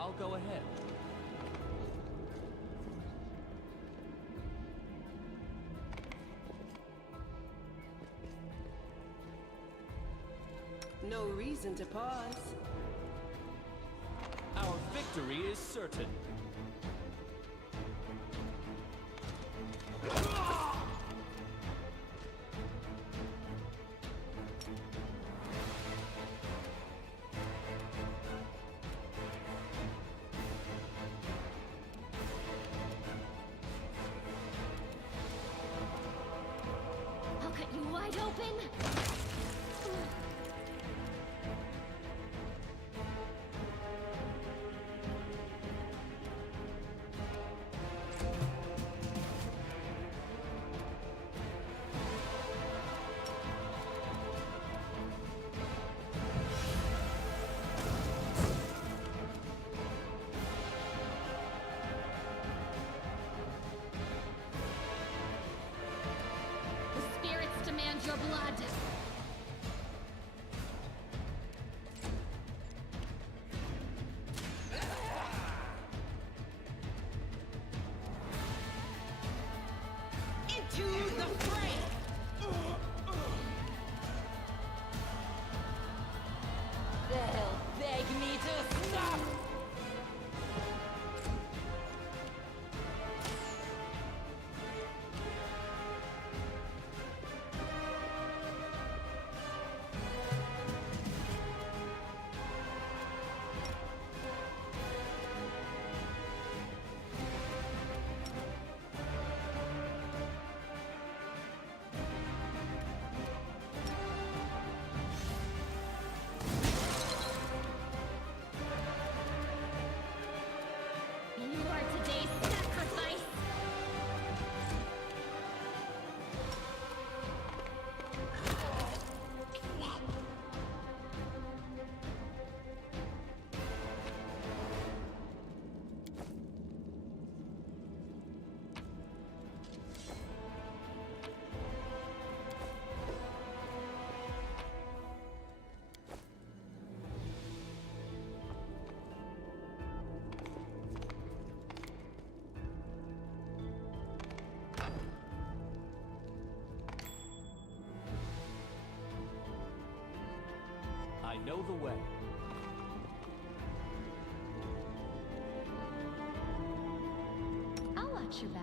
I'll go ahead. No reason to pause. Our victory is certain. I'll cut you wide open. The spirits demand your blood. Into the fray! They'll beg me to stop! You are today's sacrifice. I know the way. I'll watch your back.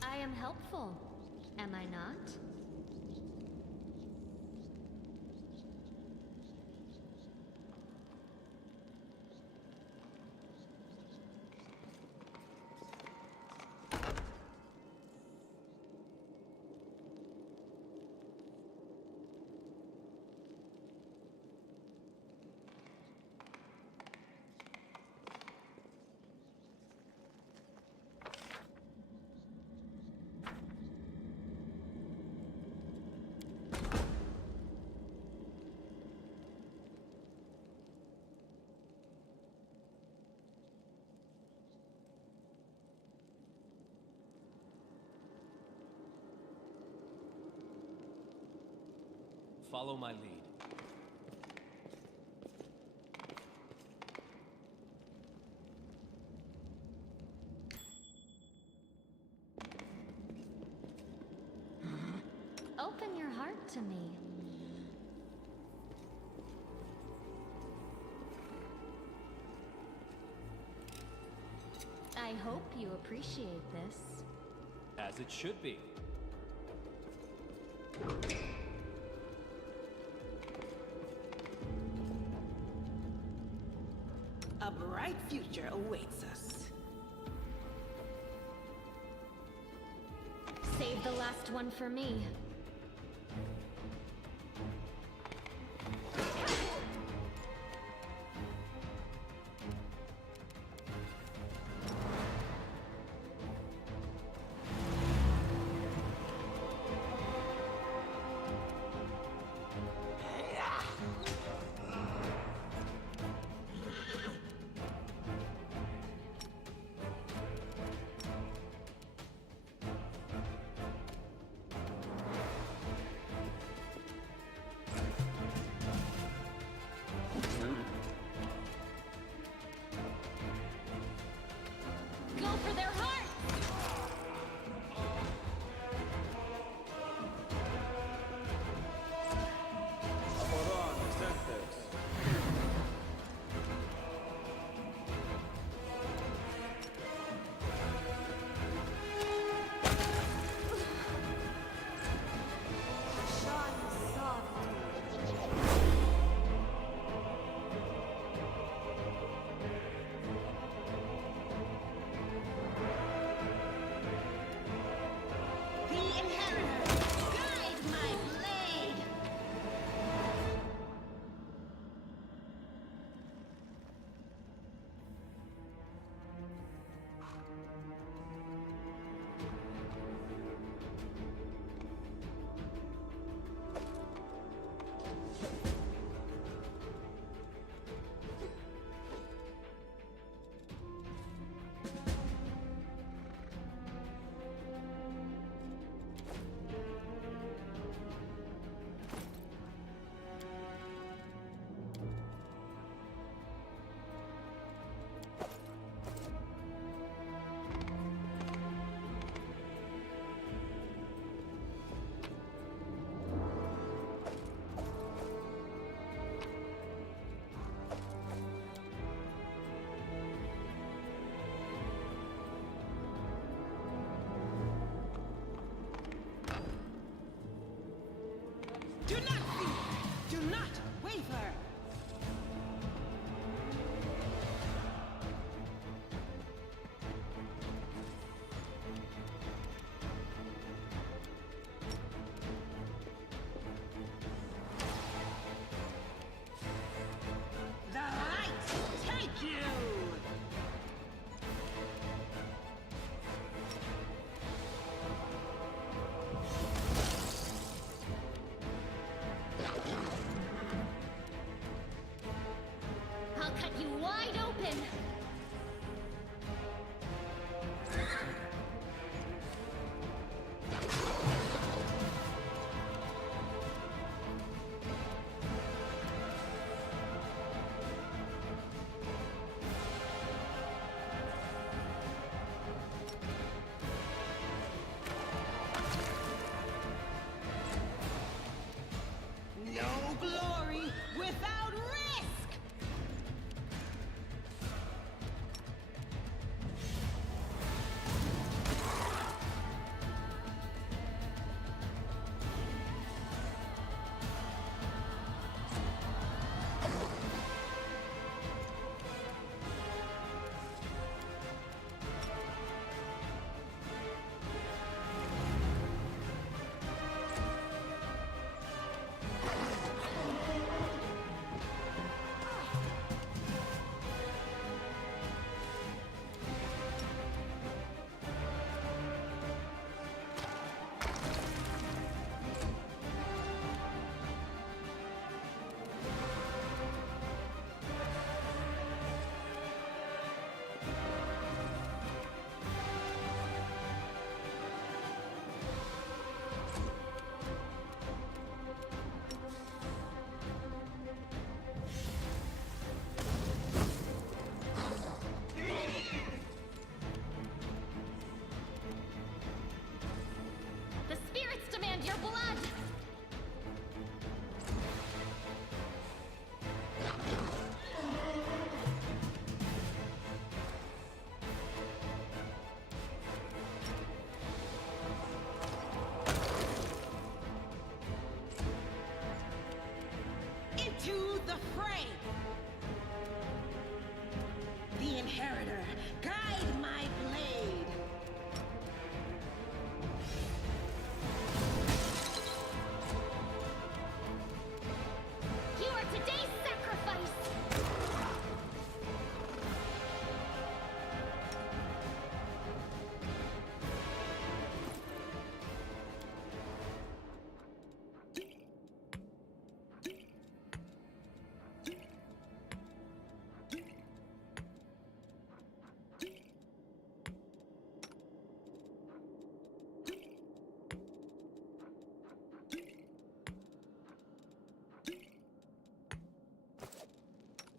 I am helpful, am I not? Follow my lead. Open your heart to me. I hope you appreciate this. As it should be. A bright future awaits us. Save the last one for me.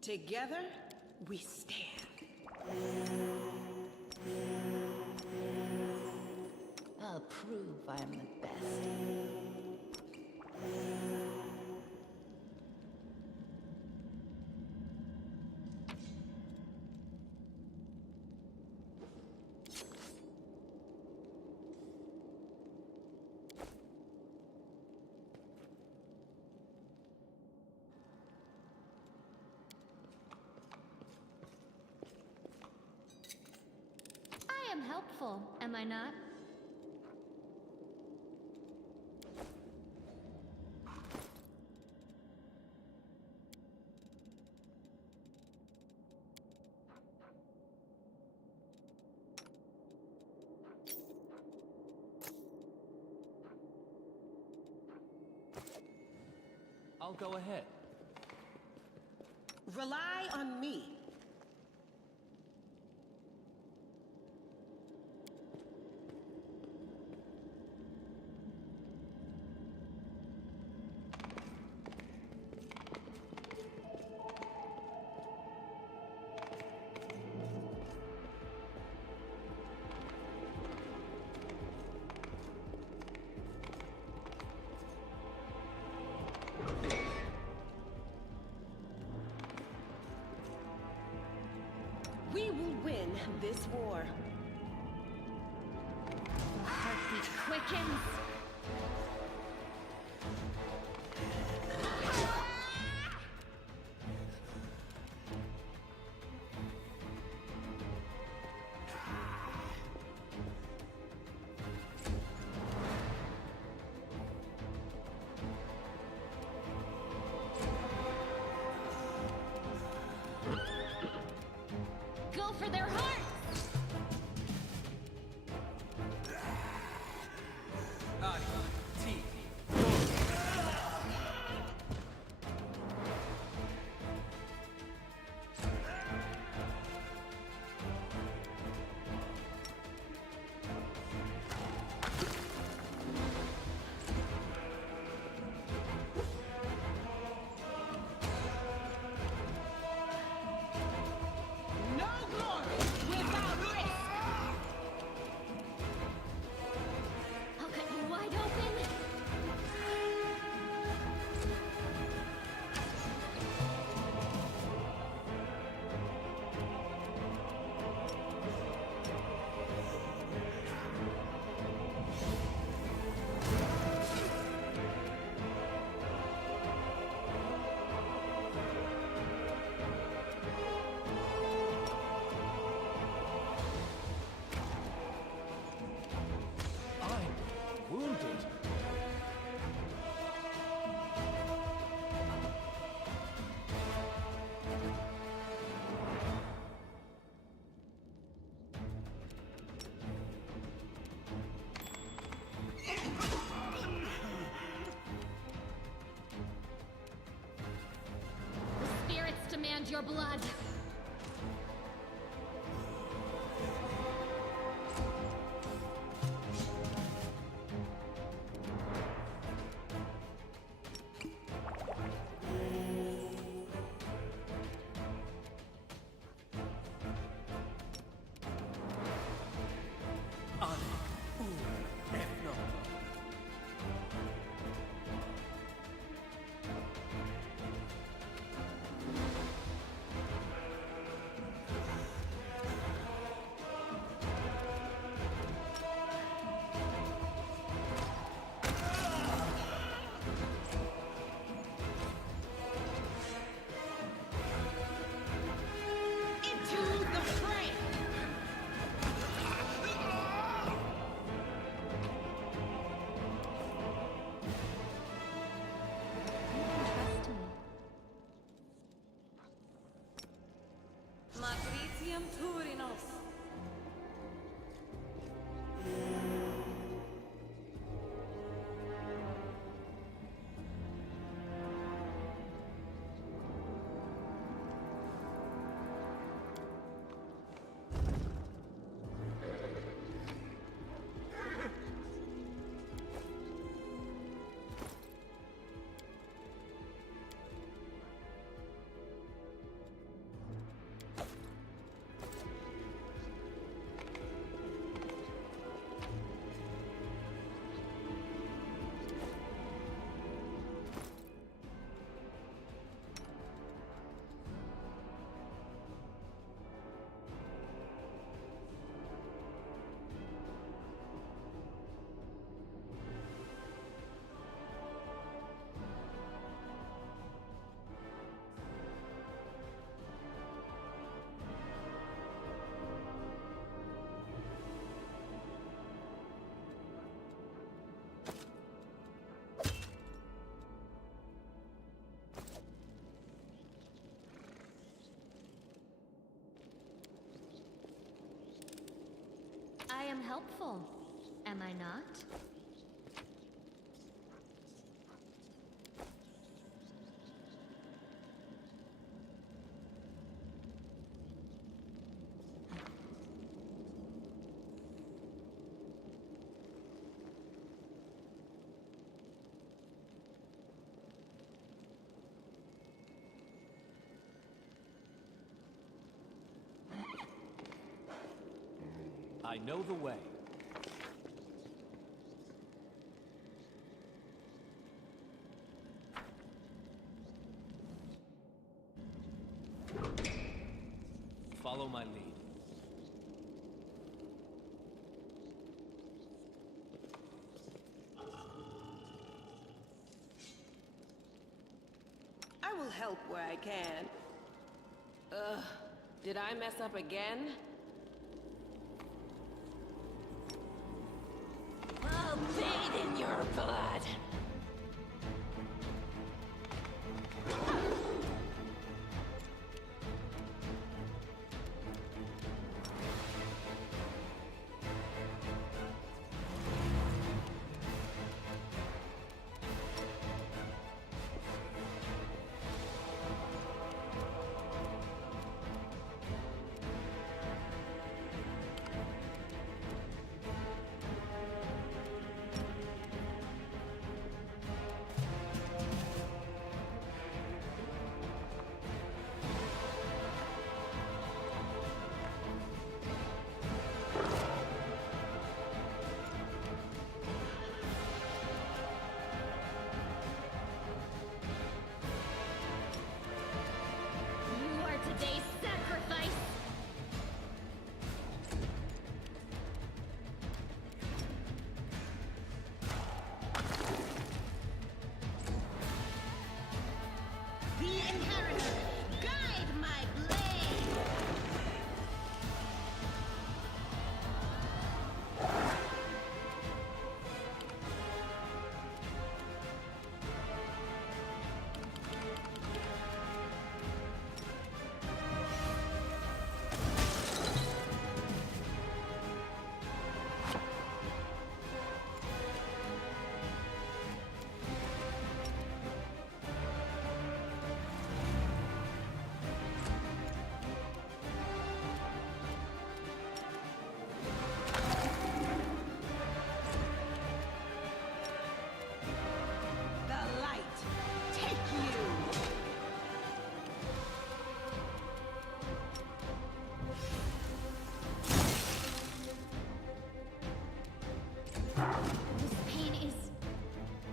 Together, we stand. I'll prove I am the best. I am helpful, am I not? I'll go ahead. Rely on me. We will win this war. The heartbeat quickens. Go for their hearts! No glory without risk. I'll cut you wide open. I'm wounded. The spirits demand your blood. Into the fray. Trust me. Matritium Turinos. helpful, am I not? I know the way. Follow my lead. I will help where I can. Ugh, did I mess up again? I'll bathe in your blood. You are today's sacrifice! The Inheritor, guide my blade! The light, take you! This pain is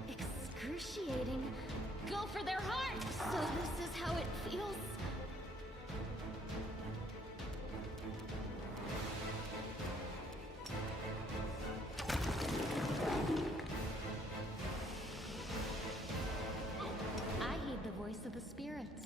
excruciating. Go for their heart! So this is how it feels. I heed the voice of the spirits.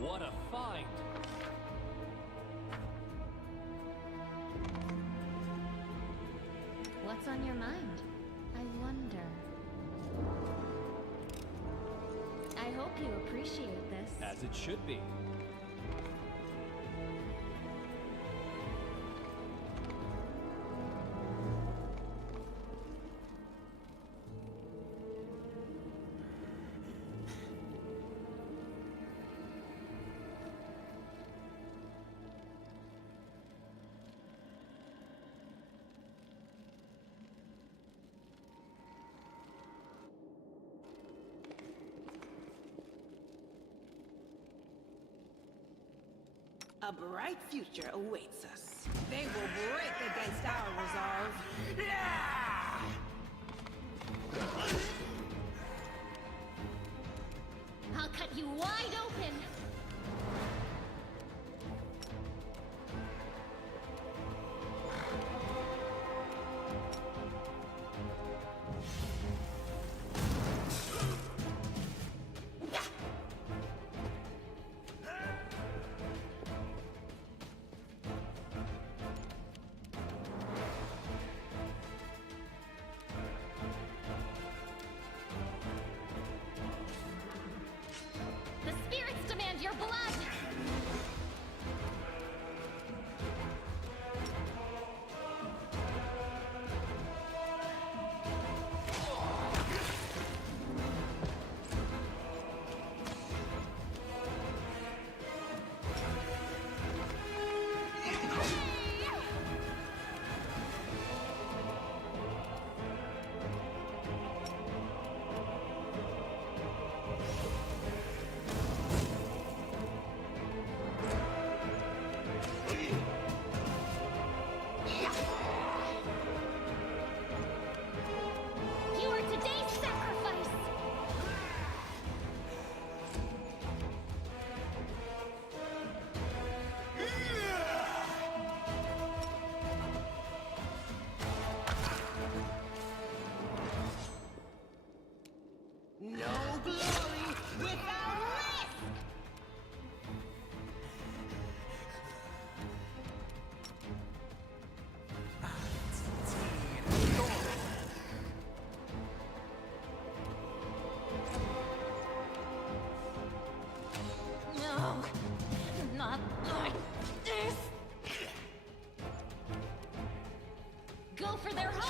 What a find! What's on your mind? I wonder. I hope you appreciate this. As it should be. A bright future awaits us. They will break against our resolve. I'll cut you wide open. The spirits demand your blood! You are today's sacrifice! No glory without risk! No, not like this. Go for their hearts!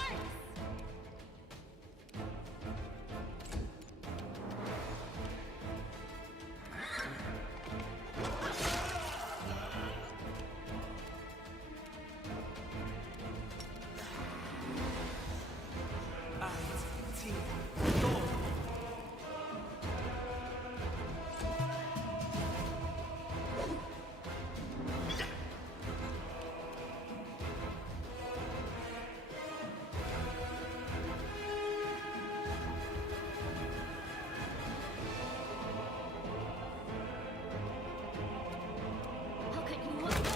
I'll cut you wide open!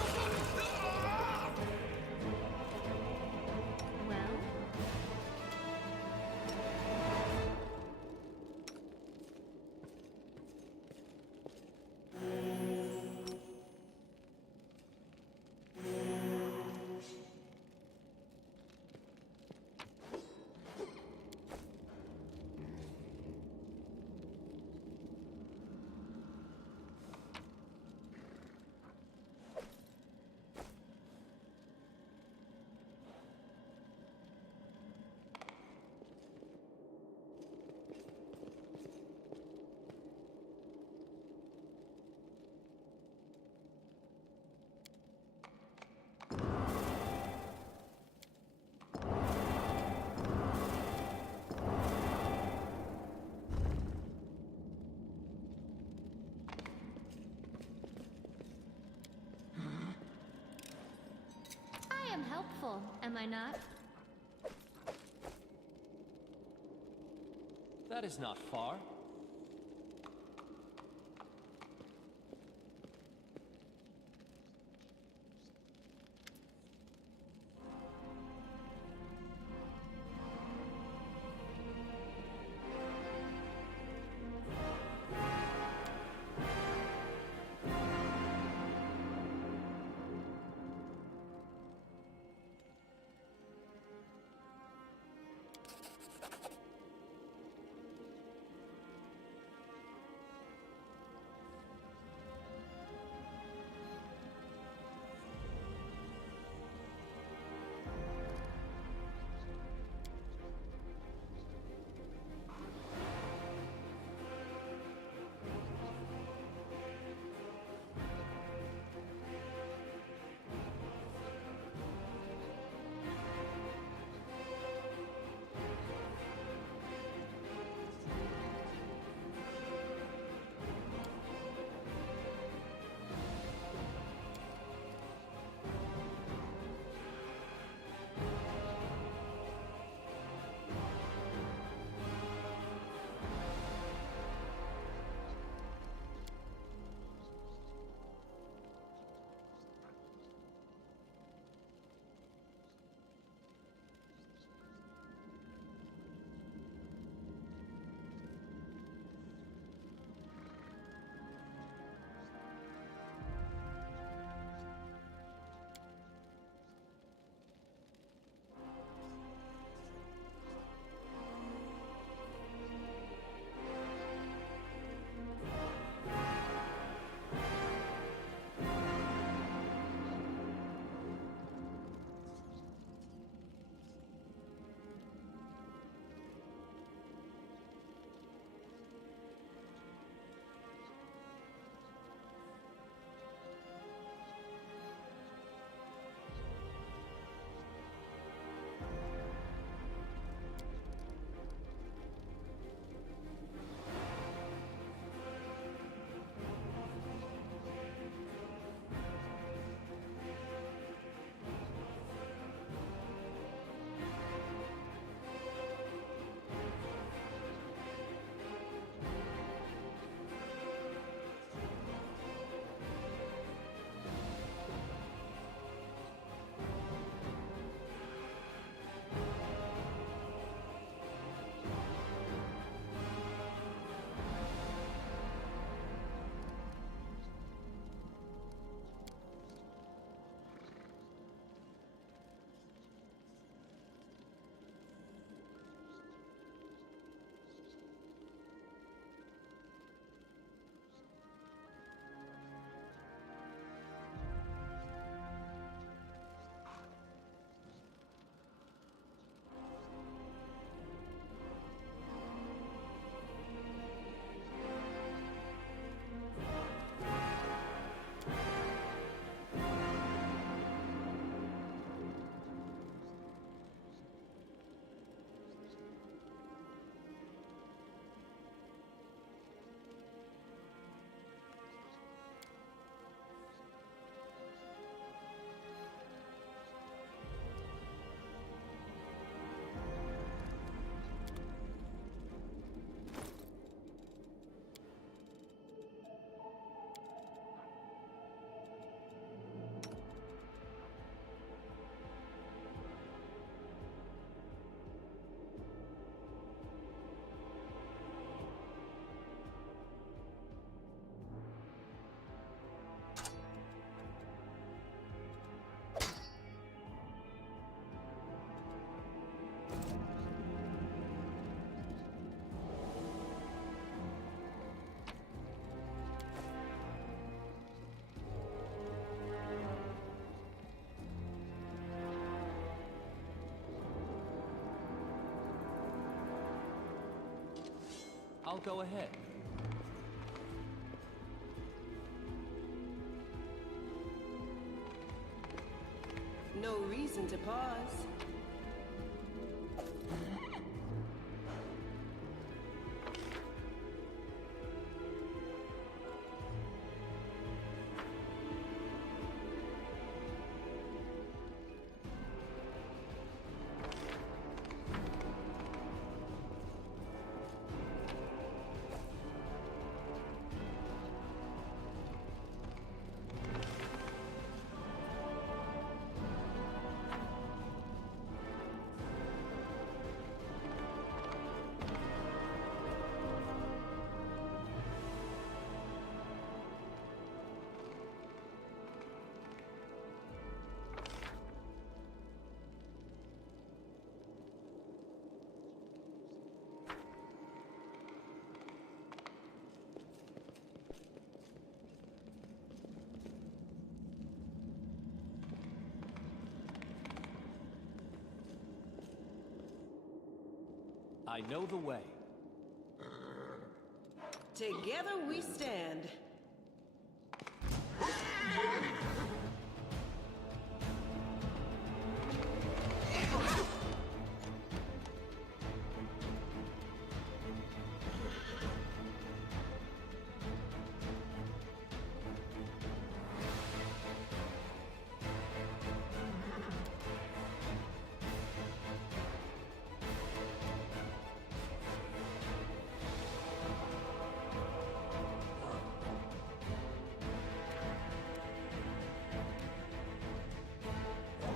Well? I am helpful, am I not? That is not far. I'll go ahead. No reason to pause. I know the way. Together we stand.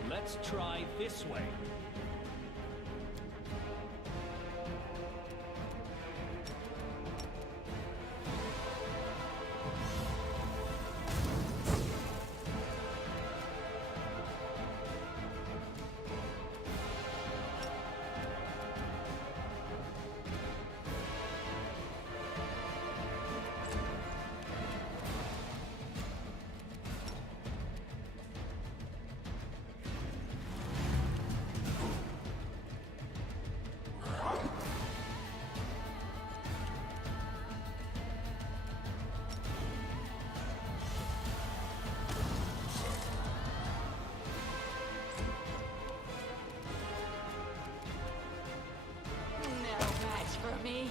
Let's try this way. No match for me.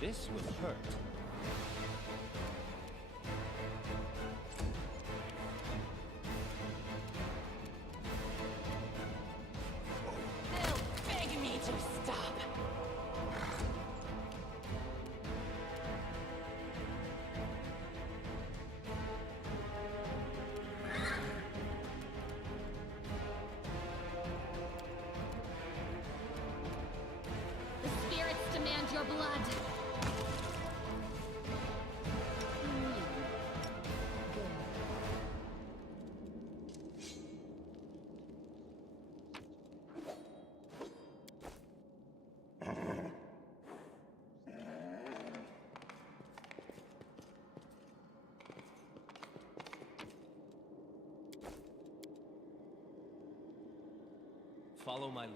This will hurt. They'll beg me to stop. The spirits demand your blood. Follow my lead.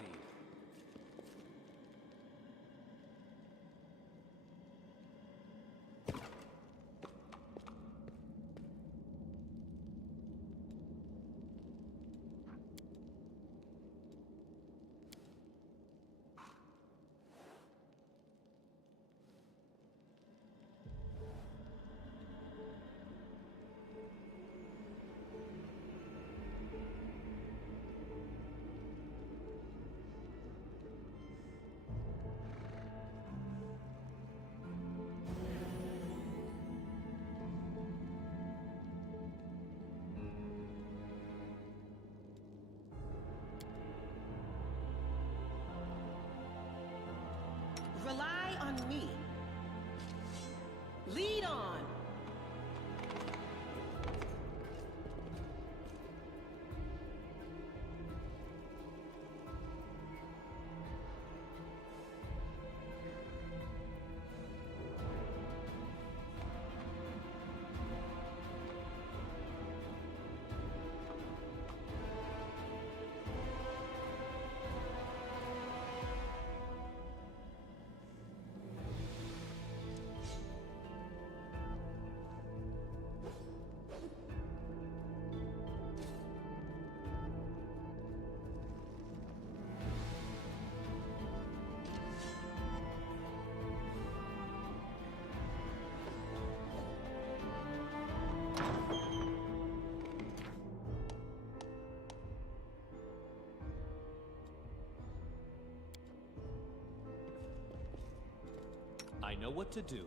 know what to do.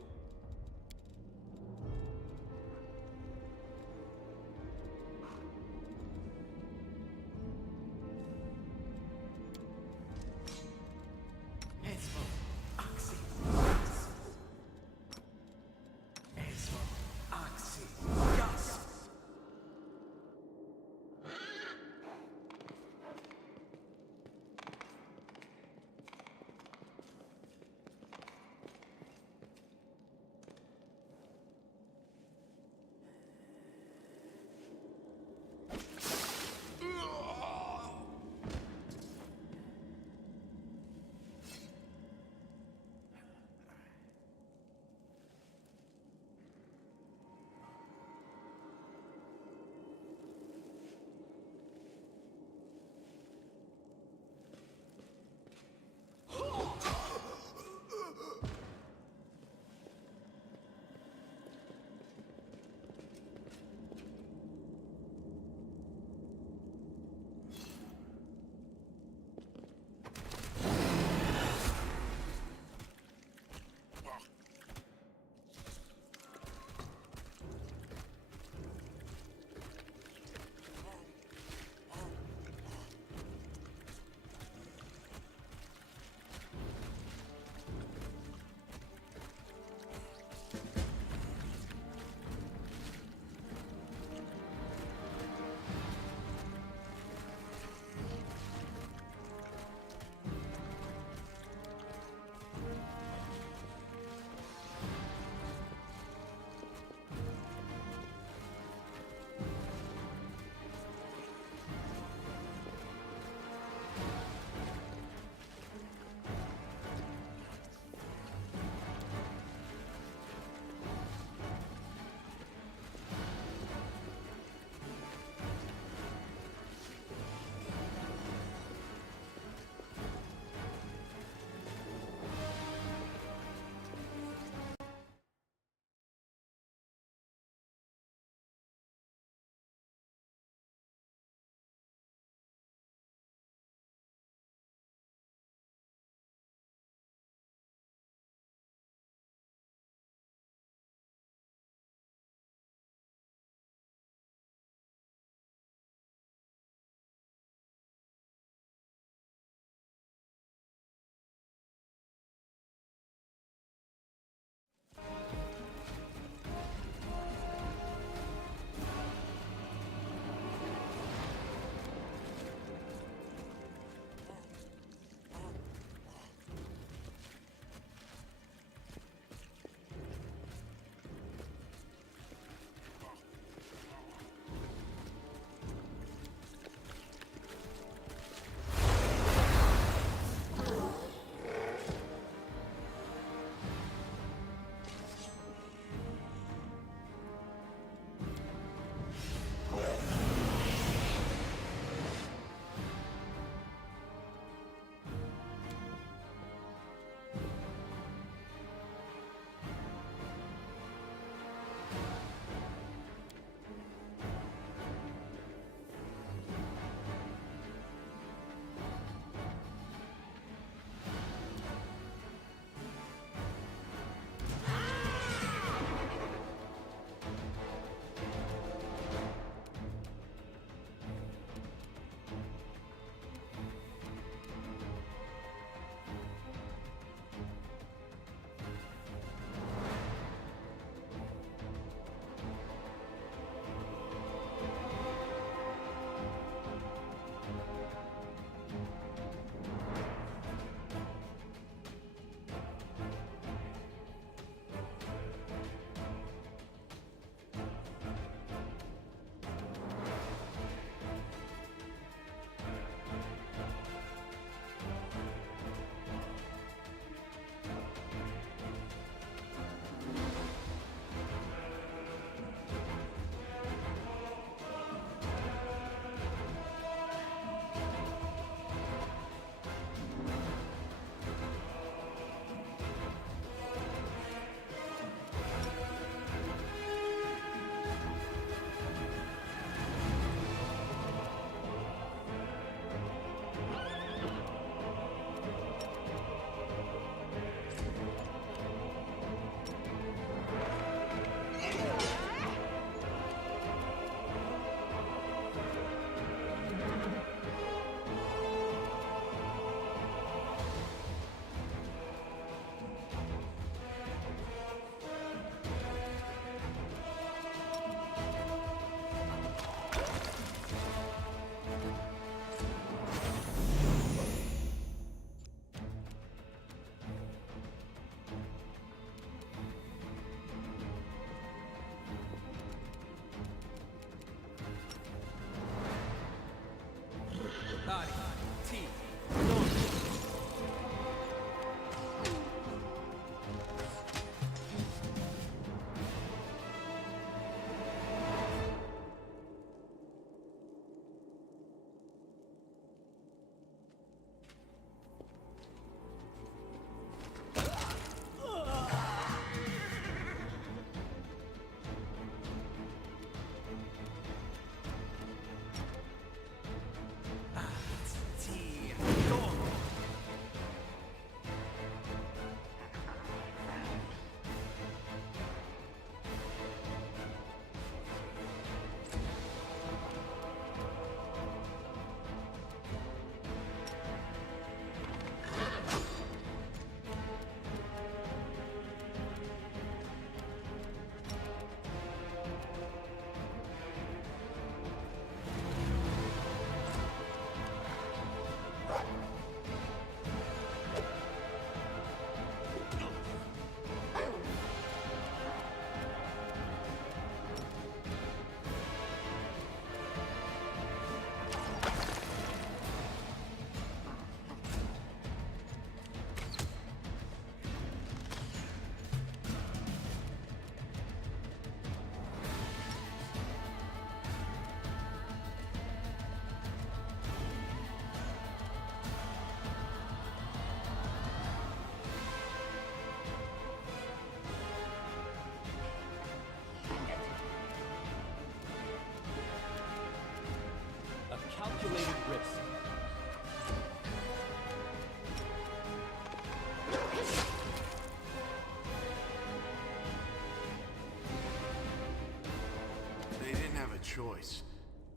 have a choice.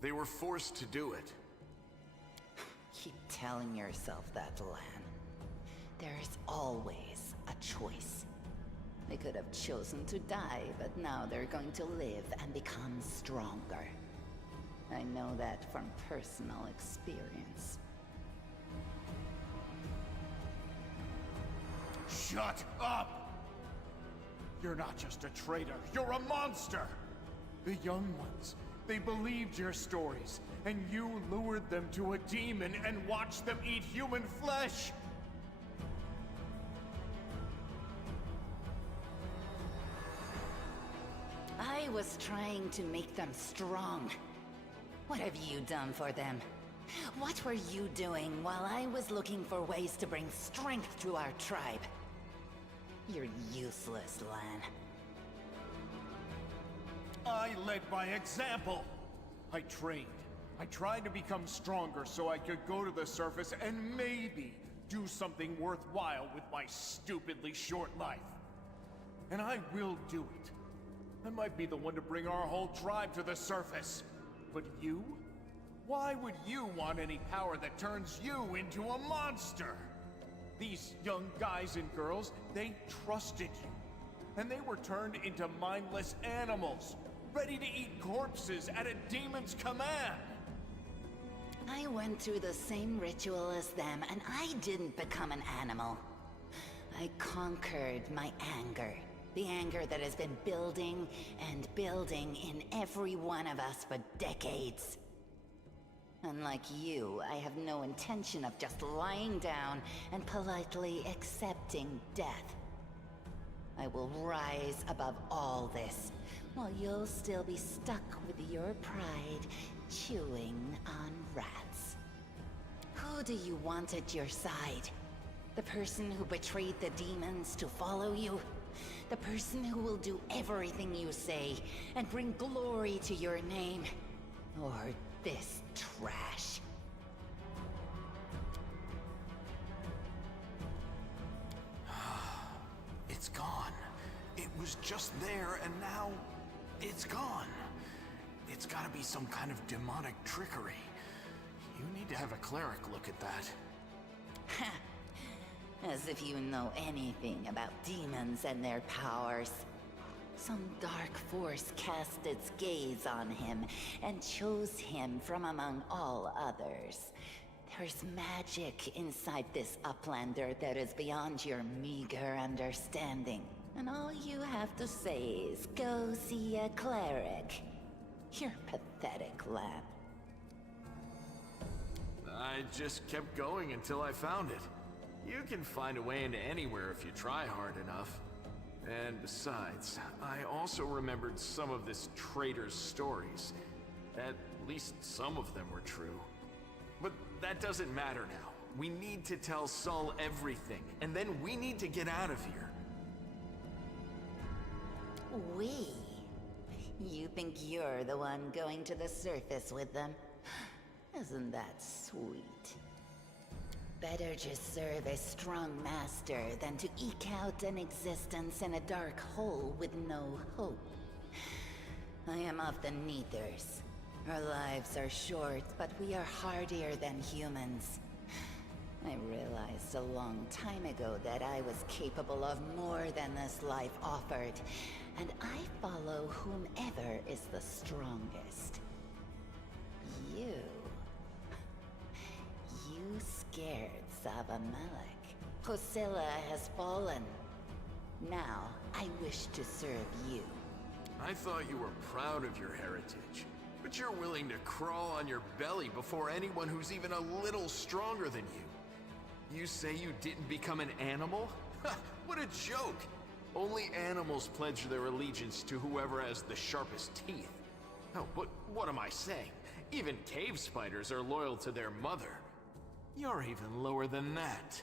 They were forced to do it. Keep telling yourself that, Lan. There's always a choice. They could have chosen to die, but now they're going to live and become stronger. I know that from personal experience. Shut up! You're not just a traitor, you're a monster! The young ones, they believed your stories, and you lured them to a demon and watched them eat human flesh! I was trying to make them strong. What have you done for them? What were you doing while I was looking for ways to bring strength to our tribe? You're useless, Lan. I led by example! I trained. I tried to become stronger so I could go to the surface and maybe do something worthwhile with my stupidly short life. And I will do it. I might be the one to bring our whole tribe to the surface. But you? Why would you want any power that turns you into a monster? These young guys and girls, they trusted you. And they were turned into mindless animals, ready to eat corpses at a demon's command. I went through the same ritual as them, and I didn't become an animal. I conquered my anger. The anger that has been building and building in every one of us for decades. Unlike you, I have no intention of just lying down and politely accepting death. I will rise above all this, while you'll still be stuck with your pride, chewing on rats. Who do you want at your side? The person who betrayed the demons to follow you? The person who will do everything you say and bring glory to your name? Or this trash? It's gone. It was just there, and now it's gone. It's gotta be some kind of demonic trickery. You need to have a cleric look at that. As if you know anything about demons and their powers. Some dark force cast its gaze on him and chose him from among all others. There's magic inside this Uplander that is beyond your meager understanding. And all you have to say is, go see a cleric. You're pathetic, Lan. I just kept going until I found it. You can find a way into anywhere if you try hard enough. And besides, I also remembered some of this traitor's stories. At least some of them were true. But that doesn't matter now. We need to tell Sol everything, and then we need to get out of here. We? You think you're the one going to the surface with them? Isn't that sweet? Better just serve a strong master than to eke out an existence in a dark hole with no hope. I am of the Neithers. Our lives are short, but we are hardier than humans. I realized a long time ago that I was capable of more than this life offered, and I follow whomever is the strongest. You scared Savamelek. Hosilla has fallen. Now, I wish to serve you. I thought you were proud of your heritage, but you're willing to crawl on your belly before anyone who's even a little stronger than you. You say you didn't become an animal? What a joke! Only animals pledge their allegiance to whoever has the sharpest teeth. Oh, what am I saying? Even cave spiders are loyal to their mother. You're even lower than that.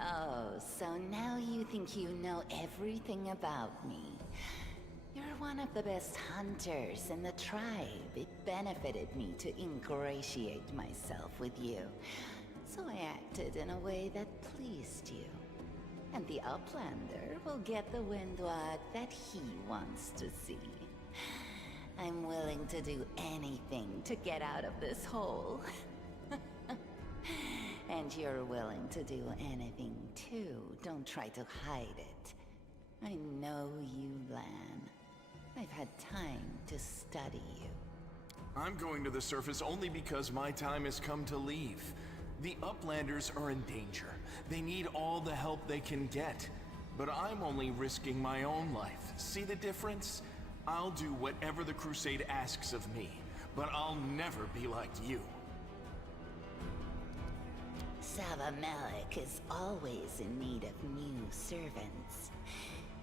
Oh, so now you think you know everything about me. You're one of the best hunters in the tribe. It benefited me to ingratiate myself with you. So I acted in a way that pleased you. And the Uplander will get the windwalk that he wants to see. I'm willing to do anything to get out of this hole. And you're willing to do anything too. Don't try to hide it. I know you, Lan. I've had time to study you. I'm going to the surface only because my time has come to leave. The Uplanders are in danger. They need all the help they can get. But I'm only risking my own life. See the difference? I'll do whatever the Crusade asks of me, but I'll never be like you. Savamelek is always in need of new servants.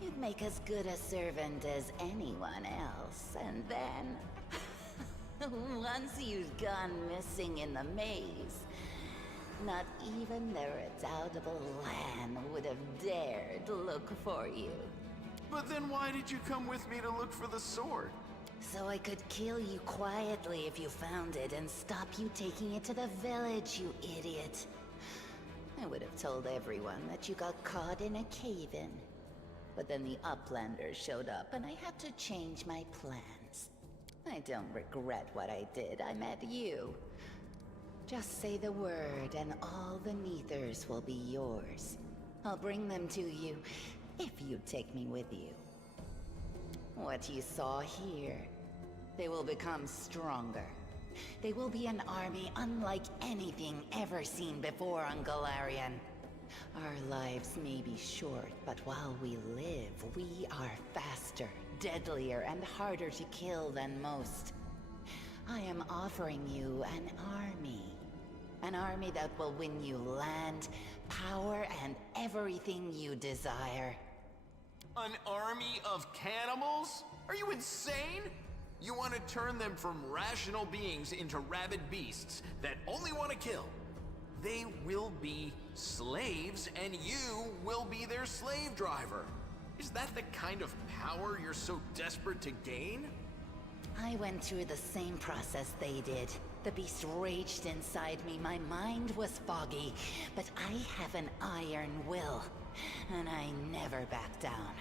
You'd make as good a servant as anyone else, and then... once you've gone missing in the maze, not even the redoubtable Lan would have dared look for you. But then why did you come with me to look for the sword? So I could kill you quietly if you found it and stop you taking it to the village, you idiot. I would have told everyone that you got caught in a cave-in. But then the Uplanders showed up and I had to change my plans. I don't regret what I did. I met you. Just say the word and all the Neithers will be yours. I'll bring them to you if you take me with you. What you saw here, they will become stronger. They will be an army unlike anything ever seen before on Galarian. Our lives may be short, but while we live, we are faster, deadlier, and harder to kill than most. I am offering you an army. An army that will win you land, power, and everything you desire. An army of cannibals? Are you insane? You want to turn them from rational beings into rabid beasts that only want to kill. They will be slaves, and you will be their slave driver. Is that the kind of power you're so desperate to gain? I went through the same process they did. The beast raged inside me, my mind was foggy, but I have an iron will, and I never back down.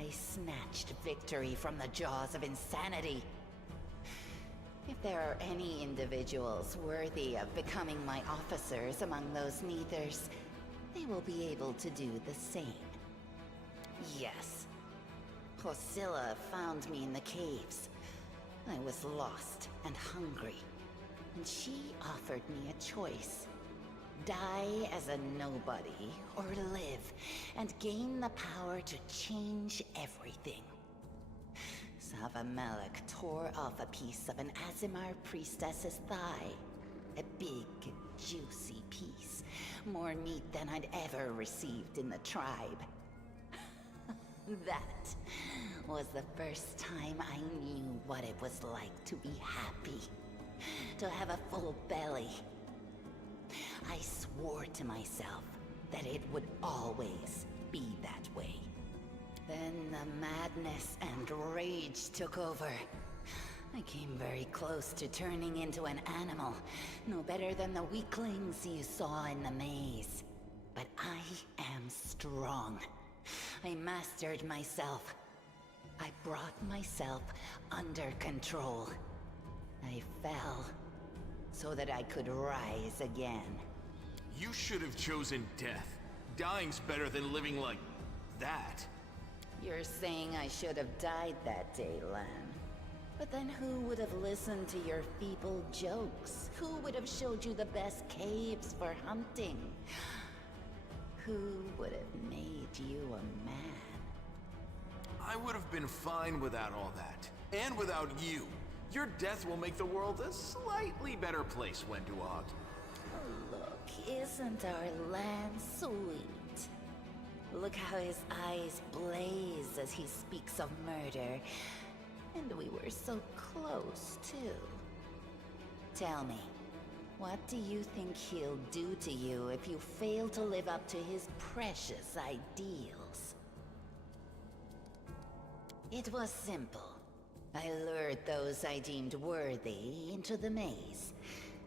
I snatched victory from the jaws of insanity. If there are any individuals worthy of becoming my officers among those Neithers, they will be able to do the same. Yes. Posilla found me in the caves. I was lost and hungry, and she offered me a choice. Die as a nobody, or live and gain the power to change everything. Savamelek tore off a piece of an Azimar priestess's thigh. A big, juicy piece. More meat than I'd ever received in the tribe. That was the first time I knew what it was like to be happy. To have a full belly. I swore to myself that it would always be that way. Then the madness and rage took over. I came very close to turning into an animal, no better than the weaklings you saw in the maze. But I am strong. I mastered myself. I brought myself under control. I fell so that I could rise again. You should have chosen death. Dying's better than living like that. You're saying I should have died that day, Lan. But then who would have listened to your feeble jokes? Who would have showed you the best caves for hunting? Who would have made you a man? I would have been fine without all that. And without you. Your death will make the world a slightly better place, Wenduog. Look, isn't our Lan sweet? Look how his eyes blaze as he speaks of murder. And we were so close, too. Tell me, what do you think he'll do to you if you fail to live up to his precious ideals? It was simple. I lured those I deemed worthy into the maze.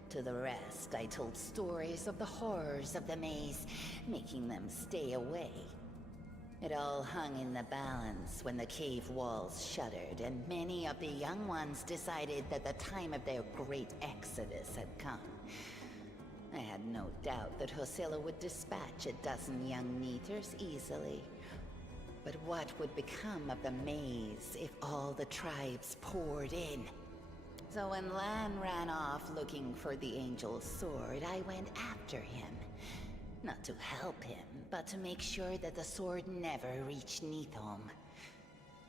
To the rest, I told stories of the horrors of the maze, making them stay away. It all hung in the balance when the cave walls shuttered, and many of the young ones decided that the time of their great exodus had come. I had no doubt that Hosilla would dispatch a dozen young Neathers easily. But what would become of the maze if all the tribes poured in? So when Lan ran off looking for the Angel's sword, I went after him. Not to help him, but to make sure that the sword never reached Neathholm.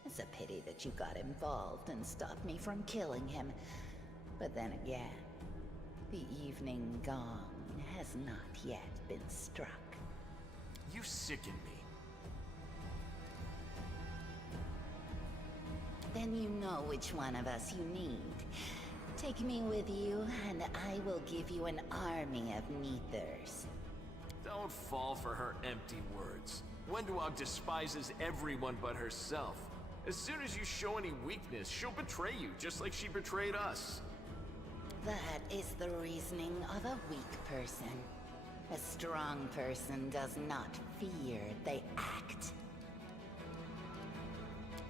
It's a pity that you got involved and stopped me from killing him. But then again, the evening gong has not yet been struck. You sicken me. Then you know which one of us you need. Take me with you, and I will give you an army of Neathers. Don't fall for her empty words. Wenduog despises everyone but herself. As soon as you show any weakness, she'll betray you, just like she betrayed us. That is the reasoning of a weak person. A strong person does not fear, they act.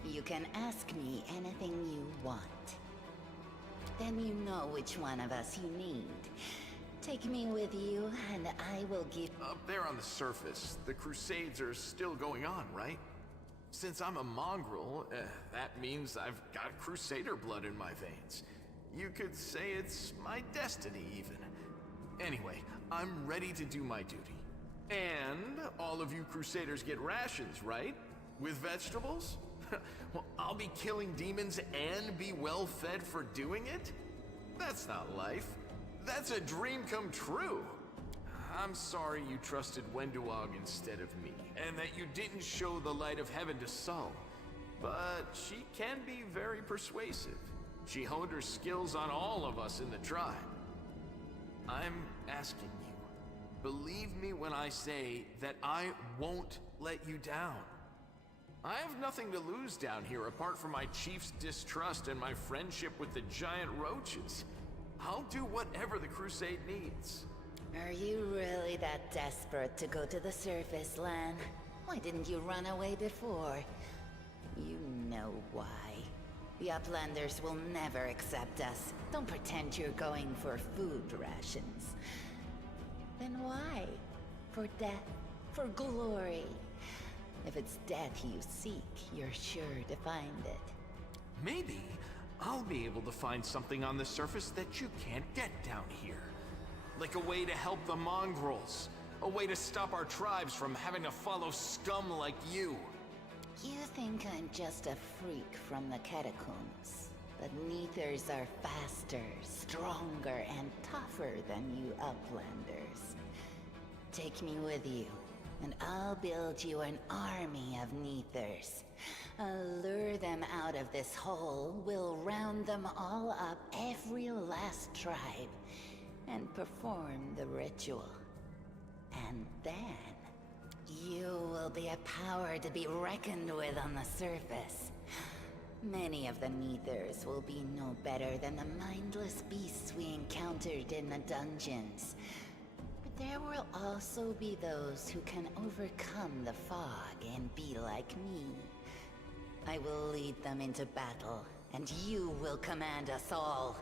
You can ask me anything you want. Then you know which one of us you need. Take me with you, and I will give... Up there on the surface, the Crusades are still going on, right? Since I'm a mongrel, that means I've got Crusader blood in my veins. You could say it's my destiny, even. Anyway, I'm ready to do my duty. And all of you Crusaders get rations, right? With vegetables? Well, I'll be killing demons and be well fed for doing it? That's not life. That's a dream come true. I'm sorry you trusted Wenduog instead of me, and that you didn't show the light of heaven to Sol. But she can be very persuasive. She honed her skills on all of us in the tribe. I'm asking you, believe me when I say that I won't let you down. I have nothing to lose down here apart from my chief's distrust and my friendship with the giant roaches. I'll do whatever the Crusade needs. Are you really that desperate to go to the surface, Lan? Why didn't you run away before? You know why. The Uplanders will never accept us. Don't pretend you're going for food rations. Then why? For death? For glory? If it's death you seek, you're sure to find it. Maybe I'll be able to find something on the surface that you can't get down here. Like a way to help the mongrels. A way to stop our tribes from having to follow scum like you. You think I'm just a freak from the catacombs. But Neathers are faster, stronger, and tougher than you Uplanders. Take me with you, and I'll build you an army of Neathers. I'll lure them out of this hole, we'll round them all up, every last tribe, and perform the ritual. And then, you will be a power to be reckoned with on the surface. Many of the Neathers will be no better than the mindless beasts we encountered in the dungeons. But there will also be those who can overcome the fog and be like me. I will lead them into battle, and you will command us all.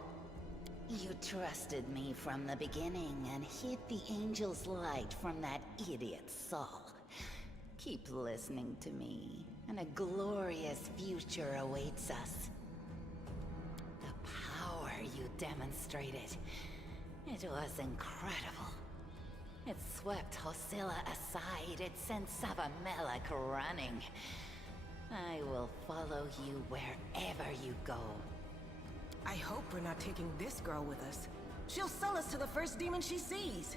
You trusted me from the beginning and hid the Angel's light from that idiot Sol. Keep listening to me, and a glorious future awaits us. The power you demonstrated, it was incredible. It swept Hosilla aside, it sent Savamelek running. I will follow you wherever you go. I hope we're not taking this girl with us. She'll sell us to the first demon she sees.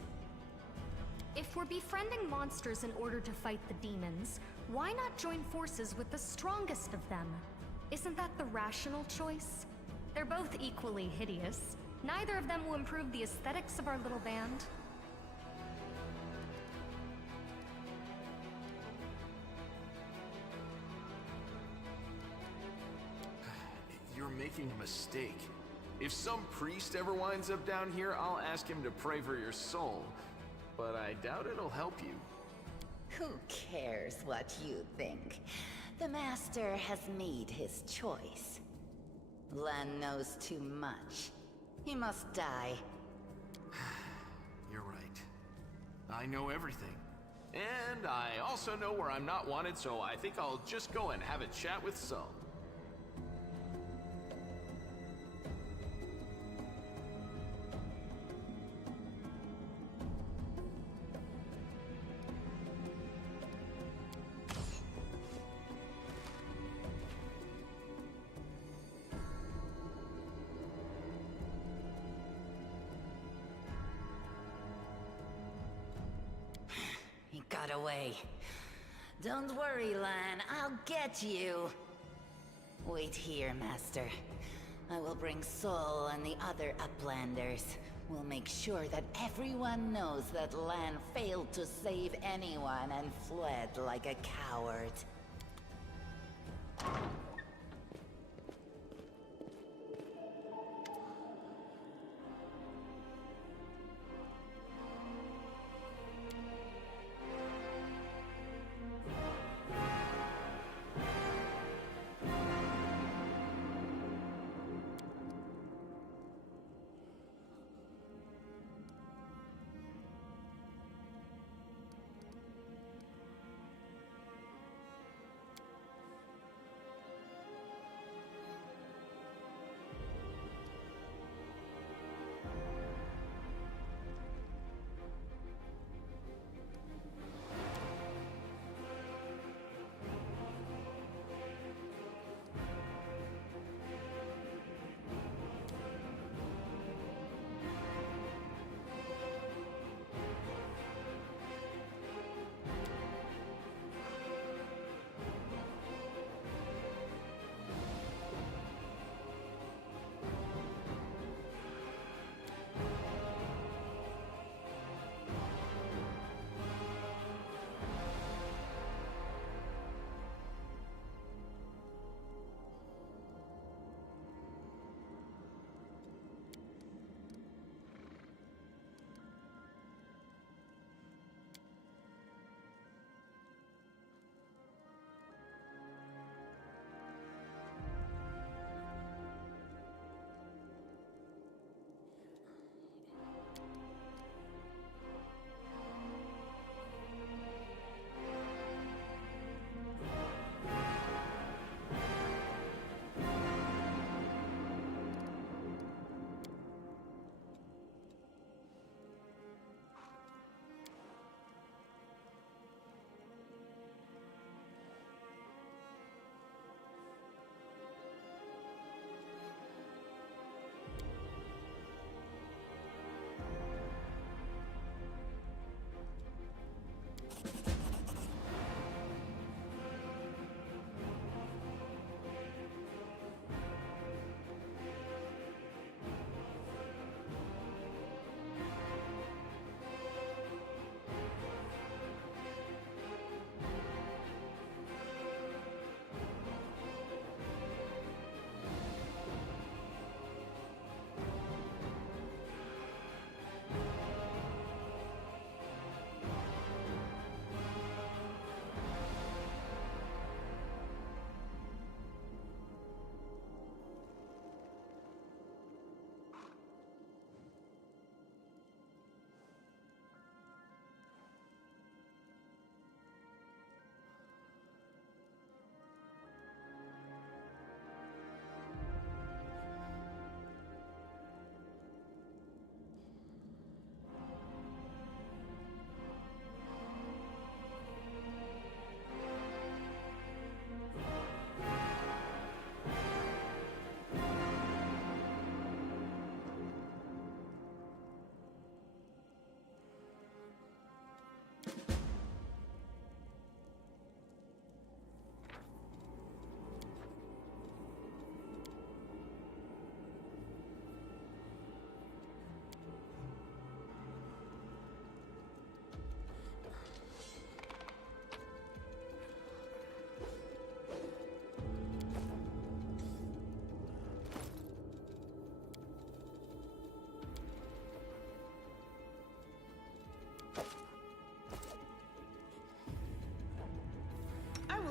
If we're befriending monsters in order to fight the demons, why not join forces with the strongest of them? Isn't that the rational choice? They're both equally hideous. Neither of them will improve the aesthetics of our little band. You're making a mistake. If some priest ever winds up down here, I'll ask him to pray for your soul. But I doubt it'll help you. Who cares what you think? The Master has made his choice. Lan knows too much. He must die. You're right. I know everything. And I also know where I'm not wanted, so I think I'll just go and have a chat with Sung. He got away. Don't worry, Lan. I'll get you. Wait here, Master. I will bring Sol and the other Uplanders. We'll make sure that everyone knows that Lan failed to save anyone and fled like a coward.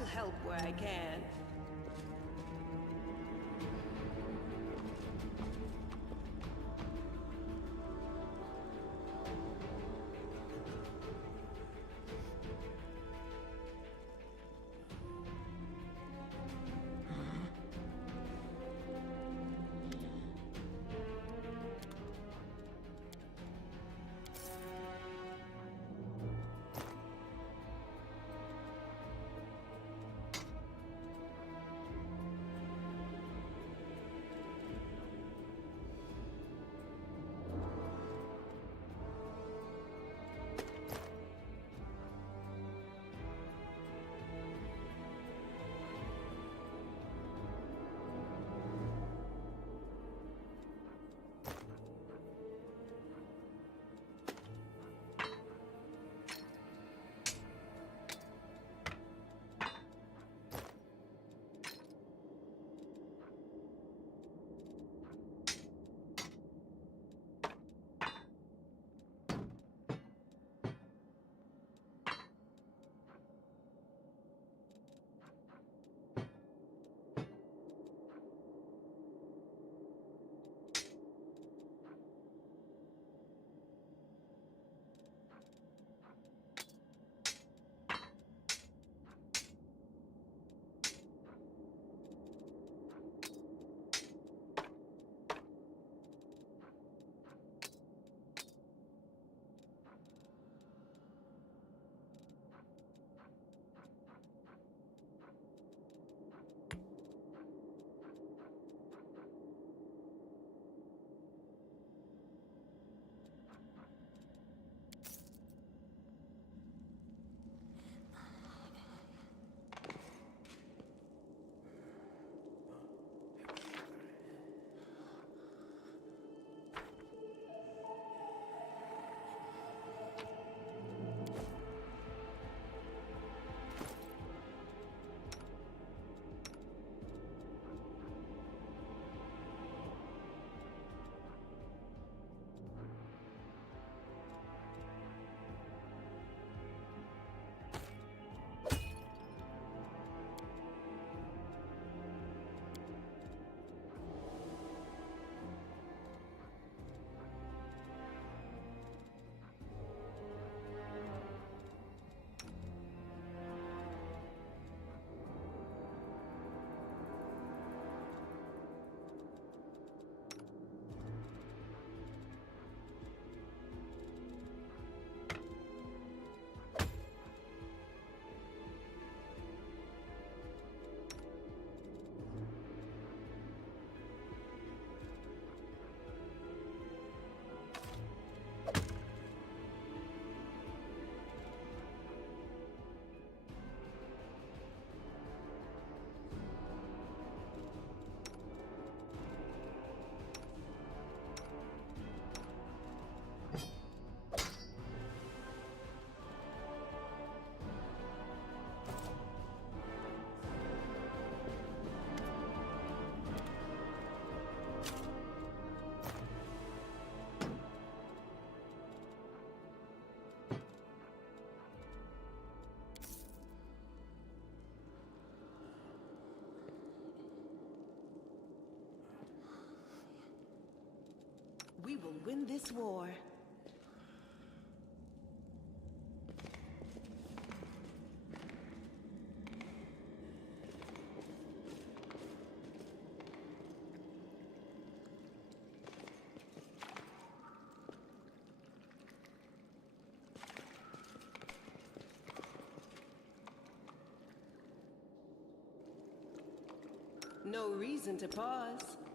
help where I can. We will win this war. No reason to pause.